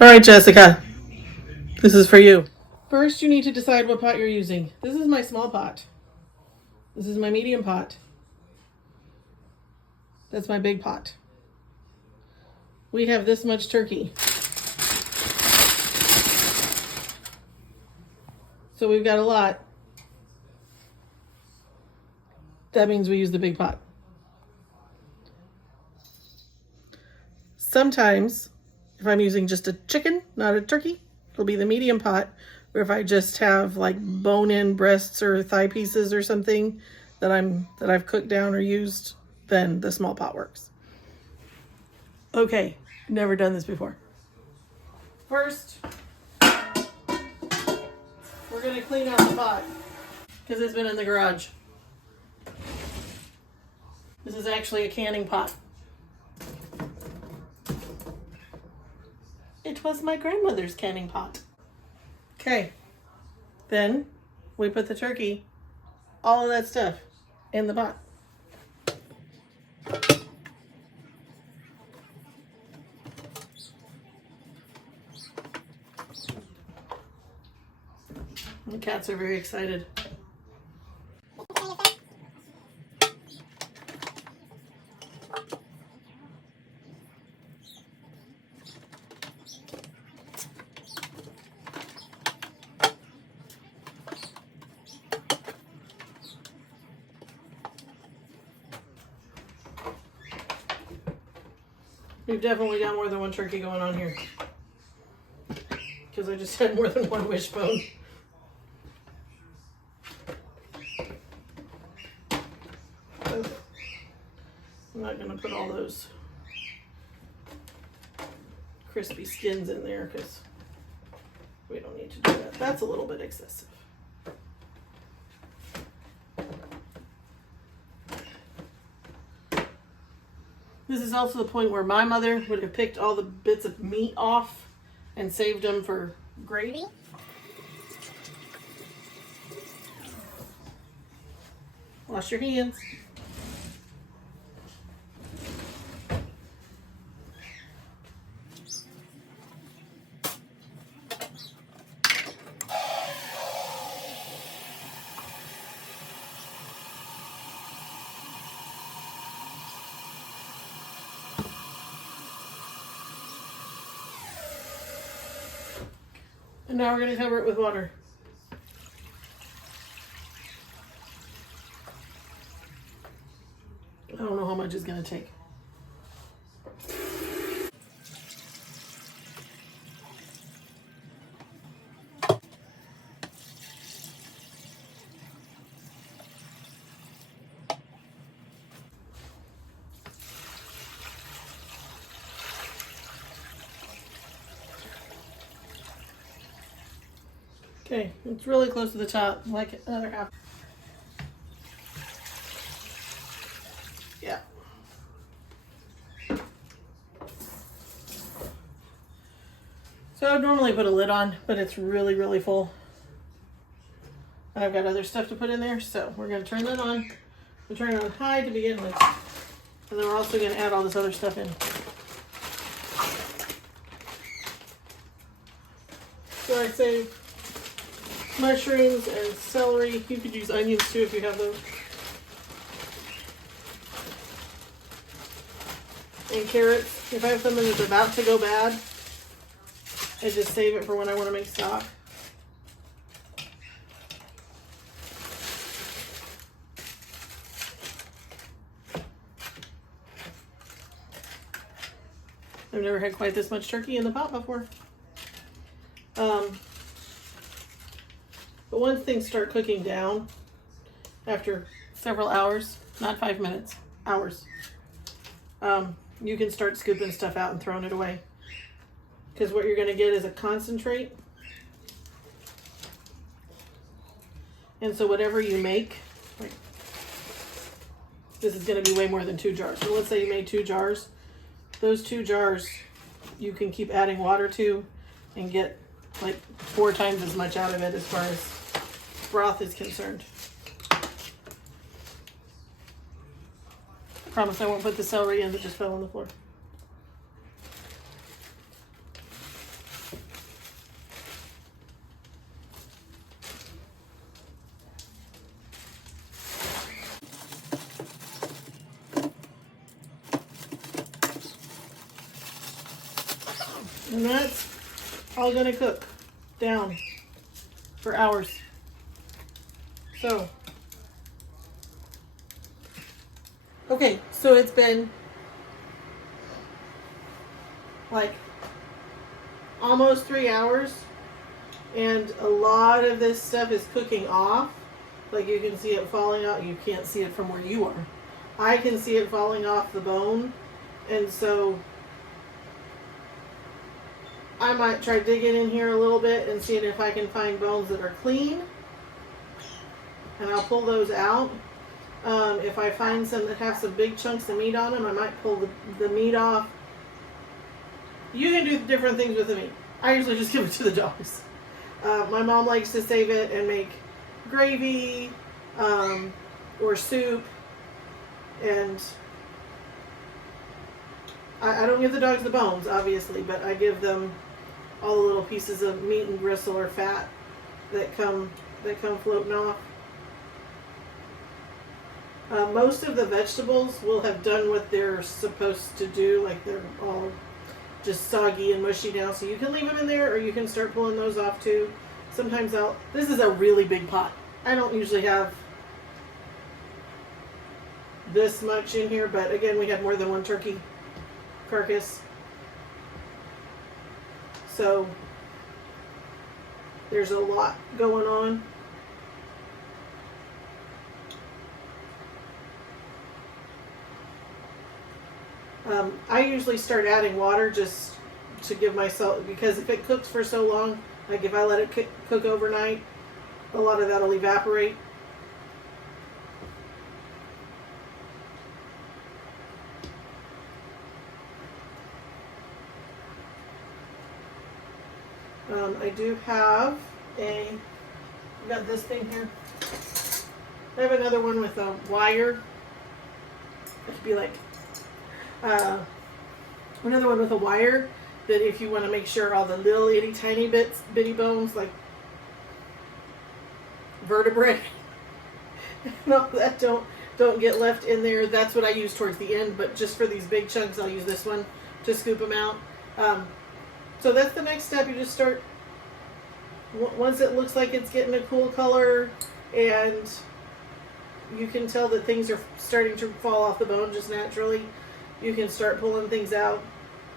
All right, Jessica, this is for you. First, you need to decide what pot you're using. This is my small pot. This is my medium pot. That's my big pot. We have this much turkey. So we've got a lot. That means we use the big pot. Sometimes, if I'm using just a chicken, not a turkey, it'll be the medium pot. Or if I just have like bone-in breasts or thigh pieces or something that I've cooked down or used, then the small pot works. Okay, never done this before. First, we're gonna clean out the pot because it's been in the garage. This is actually a canning pot. It was my grandmother's canning pot. Okay, then we put the turkey, all of that stuff, in the pot. The cats are very excited. We've definitely got more than one turkey going on here. Because I just had more than one wishbone. I'm not going to put all those crispy skins in there because we don't need to do that. That's a little bit excessive. This is also the point where my mother would have picked all the bits of meat off and saved them for gravy. Wash your hands. And now we're going to cover it with water. I don't know how much it's going to take. Okay, it's really close to the top, like another half. Yeah. So I'd normally put a lid on, but it's really, really full. And I've got other stuff to put in there, so we're going to turn that on. We'll turn it on high to begin with. And then we're also going to add all this other stuff in. So I'd say mushrooms and celery. You could use onions too if you have those. And carrots. If I have something that's about to go bad, I just save it for when I want to make stock. I've never had quite this much turkey in the pot before. But once things start cooking down, after several hours, not 5 minutes, hours, you can start scooping stuff out and throwing it away. Because what you're going to get is a concentrate. And so whatever you make, like, this is going to be way more than 2 jars. So let's say you made 2 jars. Those 2 jars you can keep adding water to and get like 4 times as much out of it as far as broth is concerned. I promise I won't put the celery in that just fell on the floor. And that's all gonna cook down for hours. So, okay, so it's been like almost 3 hours, and a lot of this stuff is cooking off. Like you can see it falling out. You can't see it from where you are. I can see it falling off the bone, and so I might try digging in here a little bit and seeing if I can find bones that are clean, and I'll pull those out. If I find some that have some big chunks of meat on them, I might pull the meat off. You can do different things with the meat. I usually just give it to the dogs. My mom likes to save it and make gravy or soup, and I don't give the dogs the bones, obviously, but I give them all the little pieces of meat and gristle or fat that come floating off. Most of the vegetables will have done what they're supposed to do, like they're all just soggy and mushy now, so you can leave them in there, or you can start pulling those off too. Sometimes this is a really big pot. I don't usually have this much in here, but again, we had more than one turkey carcass. So there's a lot going on. I usually start adding water just to give myself, because if it cooks for so long, like if I let it cook overnight, a lot of that will evaporate. I do have got this thing here. I have another one with a wire. It could be like another one with a wire, that if you want to make sure all the little itty tiny bitty bones, like vertebrae and all that don't get left in there. That's what I use towards the end, but just for these big chunks I'll use this one to scoop them out. So that's the next step. You just start, once it looks like it's getting a cool color and you can tell that things are starting to fall off the bone just naturally, you can start pulling things out.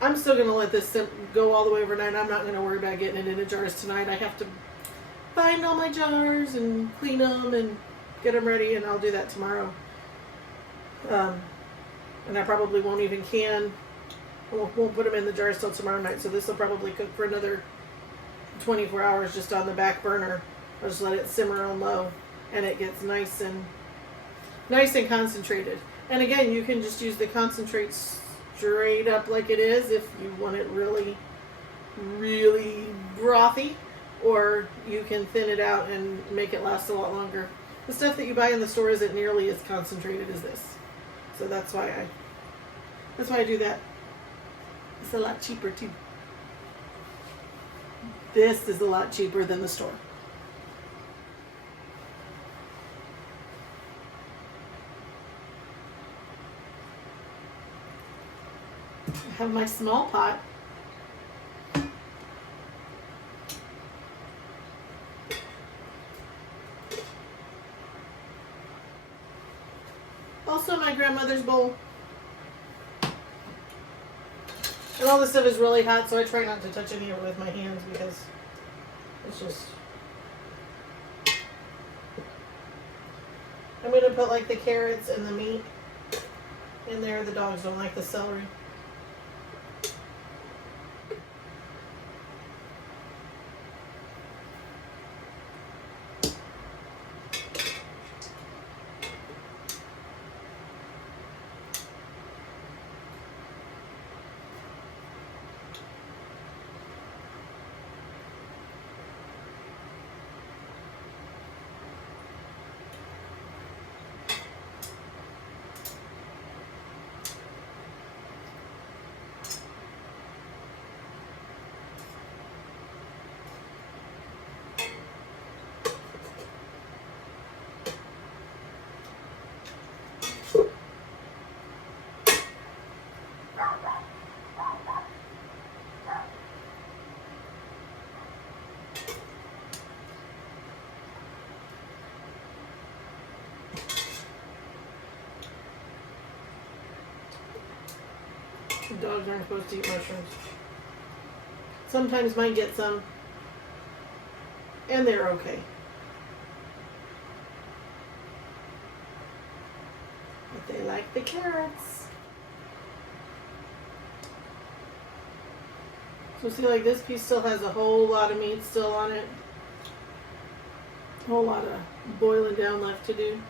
I'm still going to let this go all the way overnight. I'm not going to worry about getting it into jars tonight. I have to find all my jars and clean them and get them ready, and I'll do that tomorrow. And I probably won't even won't put them in the jars till tomorrow night, so this will probably cook for another 24 hours just on the back burner. I'll just let it simmer on low, and it gets nice and concentrated. And again, you can just use the concentrate straight up like it is if you want it really, really brothy, or you can thin it out and make it last a lot longer. The stuff that you buy in the store isn't nearly as concentrated as this, so that's why I do that. It's a lot cheaper too. This is a lot cheaper than the store. I have my small pot. Also my grandmother's bowl. And all this stuff is really hot, so I try not to touch any of it with my hands because it's just... I'm going to put like the carrots and the meat in there. The dogs don't like the celery. Dogs aren't supposed to eat mushrooms. Sometimes might get some, and they're okay. But they like the carrots. So see, like this piece still has a whole lot of meat still on it. A whole lot of boiling down left to do.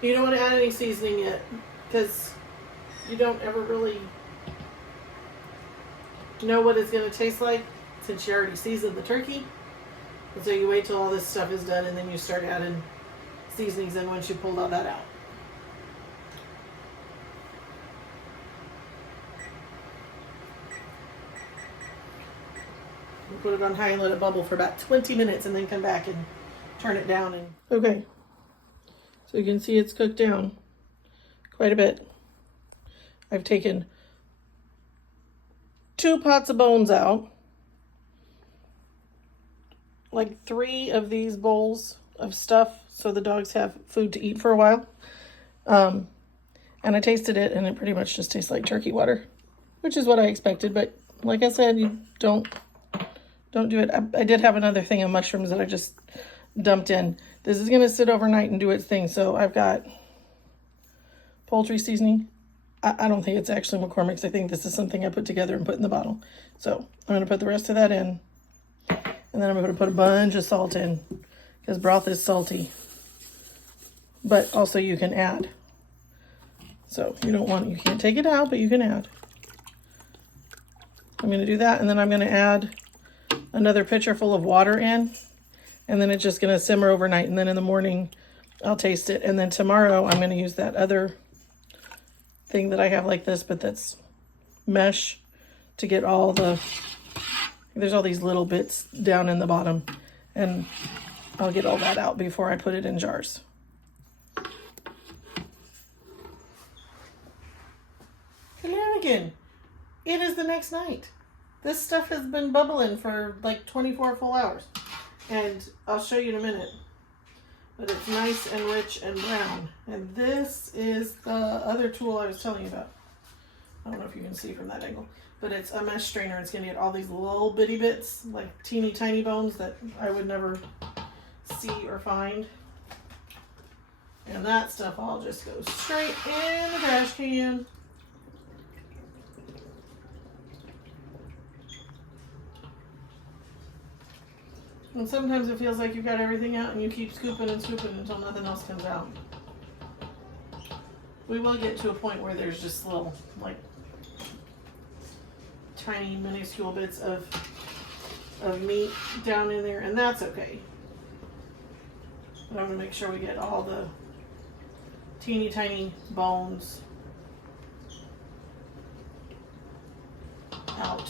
You don't want to add any seasoning yet, because you don't ever really know what it's going to taste like since you already seasoned the turkey. And so you wait till all this stuff is done and then you start adding seasonings in once you pull all that out. We'll put it on high and let it bubble for about 20 minutes and then come back and turn it down. And okay, so you can see it's cooked down quite a bit. I've taken 2 pots of bones out, like 3 of these bowls of stuff so the dogs have food to eat for a while. And I tasted it and it pretty much just tastes like turkey water, which is what I expected. But like I said, you don't do it. I did have another thing of mushrooms that I just dumped in. This is going to sit overnight and do its thing. So I've got poultry seasoning. I don't think it's actually McCormick's. I think this is something I put together and put in the bottle. So I'm going to put the rest of that in. And then I'm going to put a bunch of salt in, because broth is salty. But also you can add. So you can't take it out, but you can add. I'm going to do that, and then I'm going to add another pitcher full of water in. And then it's just going to simmer overnight. And then in the morning, I'll taste it. And then tomorrow, I'm going to use that other thing that I have like this, but that's mesh, to get all the, there's all these little bits down in the bottom, and I'll get all that out before I put it in jars. Hello again. It is the next night. This stuff has been bubbling for like 24 full hours, and I'll show you in a minute. But it's nice and rich and brown. And this is the other tool I was telling you about. I don't know if you can see from that angle, but it's a mesh strainer. It's going to get all these little bitty bits, like teeny tiny bones that I would never see or find. And that stuff all just goes straight in the trash can. And sometimes it feels like you've got everything out and you keep scooping and scooping until nothing else comes out. We will get to a point where there's just little, like, tiny minuscule bits of meat down in there, and that's okay. But I'm going to make sure we get all the teeny tiny bones out.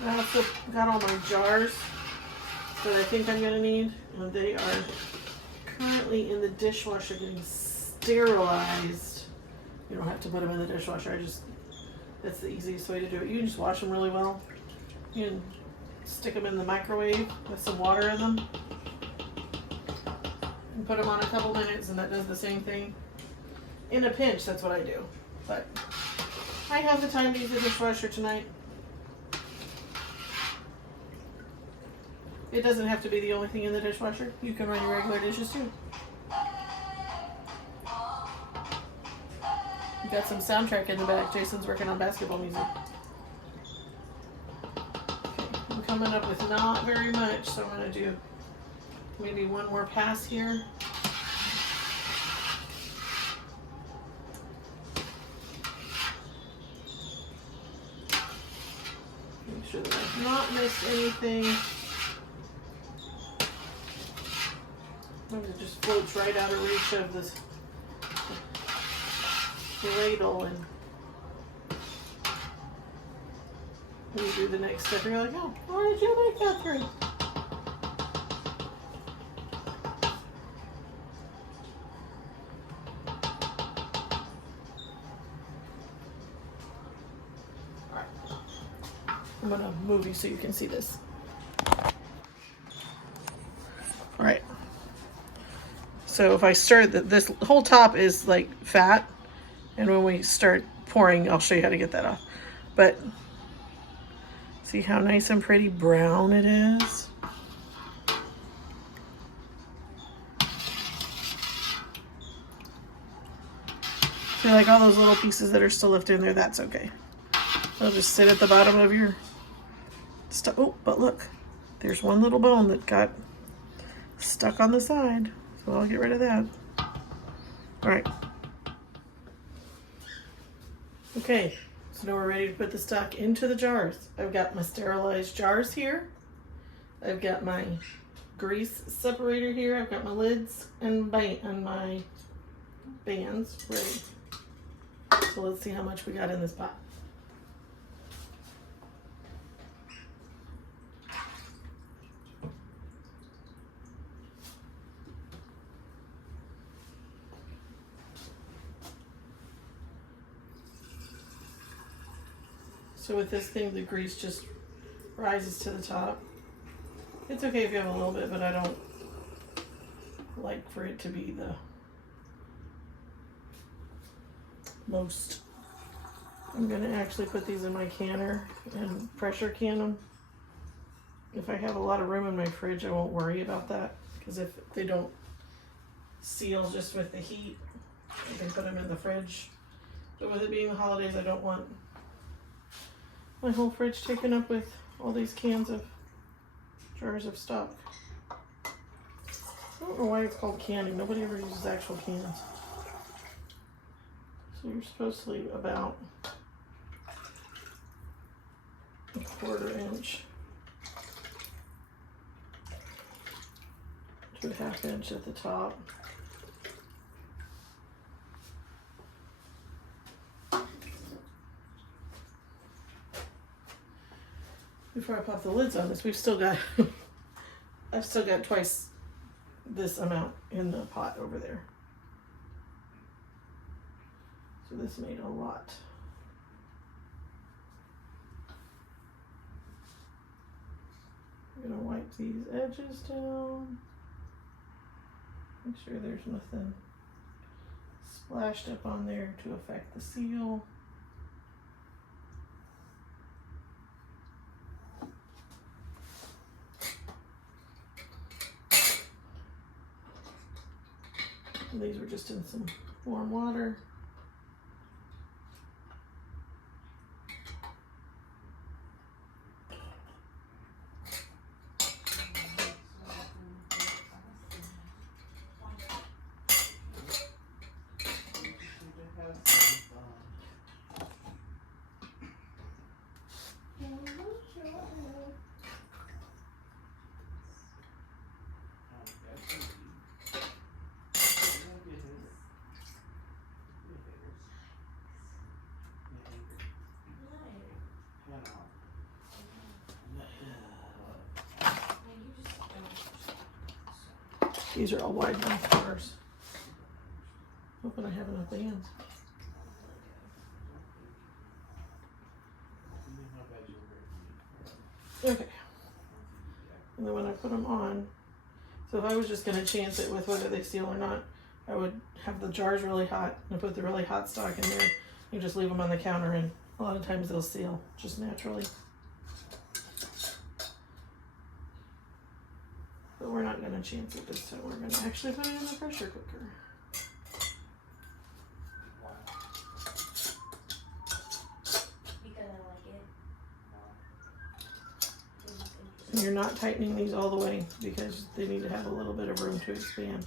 I also got all my jars that I think I'm going to need, and they are currently in the dishwasher getting sterilized. You don't have to put them in the dishwasher. That's the easiest way to do it. You can just wash them really well. You can stick them in the microwave with some water in them and put them on a couple minutes, and that does the same thing. In a pinch, that's what I do. But I have the time to use the dishwasher tonight. It doesn't have to be the only thing in the dishwasher. You can run your regular dishes too. We've got some soundtrack in the back. Jason's working on basketball music. Okay, I'm coming up with not very much, so I'm going to do maybe one more pass here. Make sure that I've not missed anything. It just floats right out of reach of this ladle, and when you do the next step, you're like, oh, why did you make that through? Alright. I'm going to move you so you can see this. Alright. So if I stir, this whole top is like fat, and when we start pouring, I'll show you how to get that off. But see how nice and pretty brown it is? See, like all those little pieces that are still left in there, that's okay. They'll just sit at the bottom of your stuff. Oh, but look, there's one little bone that got stuck on the side. So I'll get rid of that. All right. Okay, so now we're ready to put the stock into the jars. I've got my sterilized jars here. I've got my grease separator here. I've got my lids and my bands ready. So let's see how much we got in this pot. So with this thing, the grease just rises to the top. It's okay if you have a little bit, but I don't like for it to be the most. I'm gonna actually put these in my canner and pressure can them. If I have a lot of room in my fridge, I won't worry about that, because if they don't seal just with the heat, I can put them in the fridge. But with it being the holidays, I don't want my whole fridge taken up with all these cans of jars of stock. I don't know why it's called canning. Nobody ever uses actual cans. So you're supposed to leave about a 1/4 inch to a 1/2 inch at the top. Before I pop the lids on this, we've still got, I've still got twice this amount in the pot over there. So this made a lot. I'm gonna wipe these edges down. Make sure there's nothing splashed up on there to affect the seal. And these were just in some warm water. These are all wide mouth jars. Hoping I have enough bands. Okay. And then when I put them on, so if I was just going to chance it with whether they seal or not, I would have the jars really hot and put the really hot stock in there. You just leave them on the counter, and a lot of times they'll seal just naturally. But we're not going to chance it this time. We're going to actually put it in the pressure cooker. And you're not tightening these all the way because they need to have a little bit of room to expand.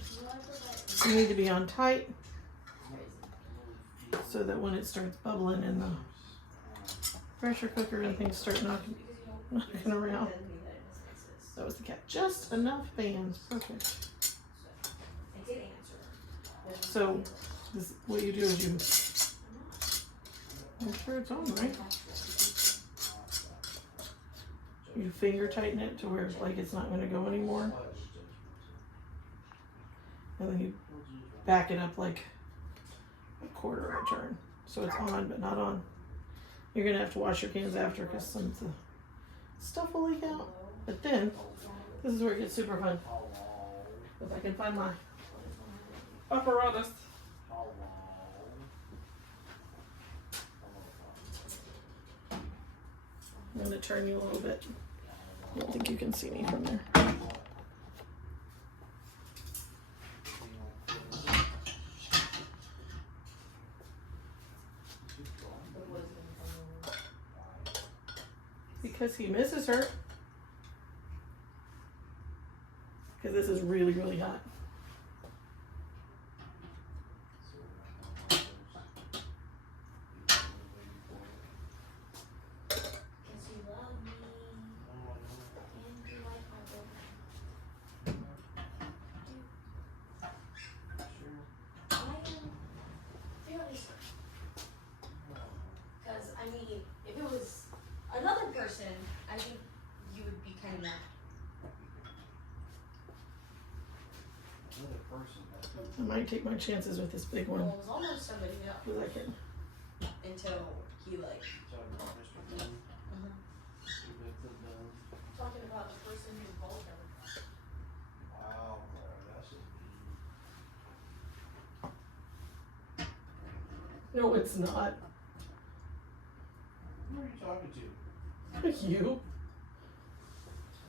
You need to be on tight so that when it starts bubbling in the pressure cooker and things start knocking around. That was the cat. Just enough bands. Perfect. So this, what you do is you make sure it's on, right? You finger tighten it to where like it's not going to go anymore. And then you back it up like a 1/4 turn. So it's on but not on. You're going to have to wash your cans after because some of the stuff will leak out. But then, this is where it gets super fun. If I can find my Apparatus. I'm going to turn you a little bit. I don't think you can see me from there. Because he misses her. Because this is really, really hot. I mean, if it was another person, I think you would be kind of mad. Another person. I might take my chances with this big one. Well, it was almost somebody else Because I can. until he like Talking about Mr. Dunn. talking about the person who's both of them. Wow, bro, that's a No, it's not. Who are you talking to? You.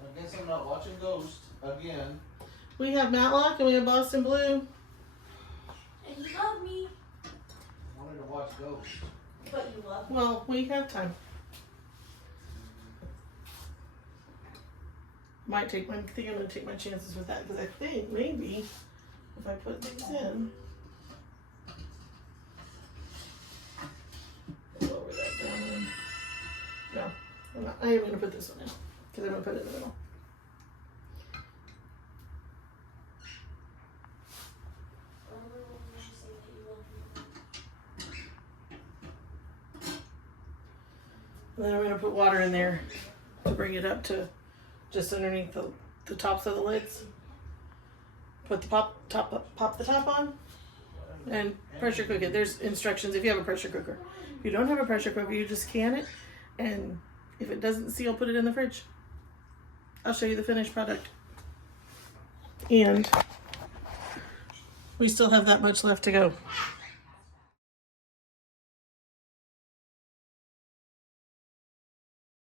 I guess I'm not watching Ghost again. We have Matlock and we have Boston Blue. And you love me, I wanted to watch Ghost. but you love me. Well, we have time. I think I'm gonna take my chances with that because I think maybe if I put these in, lower that down. And, no, I'm not. I am gonna put this one in because I'm gonna put it in the middle. And then I'm gonna put water in there to bring it up to just underneath the tops of the lids. Put the pop the top on and pressure cook it. There's instructions if you have a pressure cooker. If you don't have a pressure cooker, you just can it, and if it doesn't seal, put it in the fridge. I'll show you the finished product. And we still have that much left to go.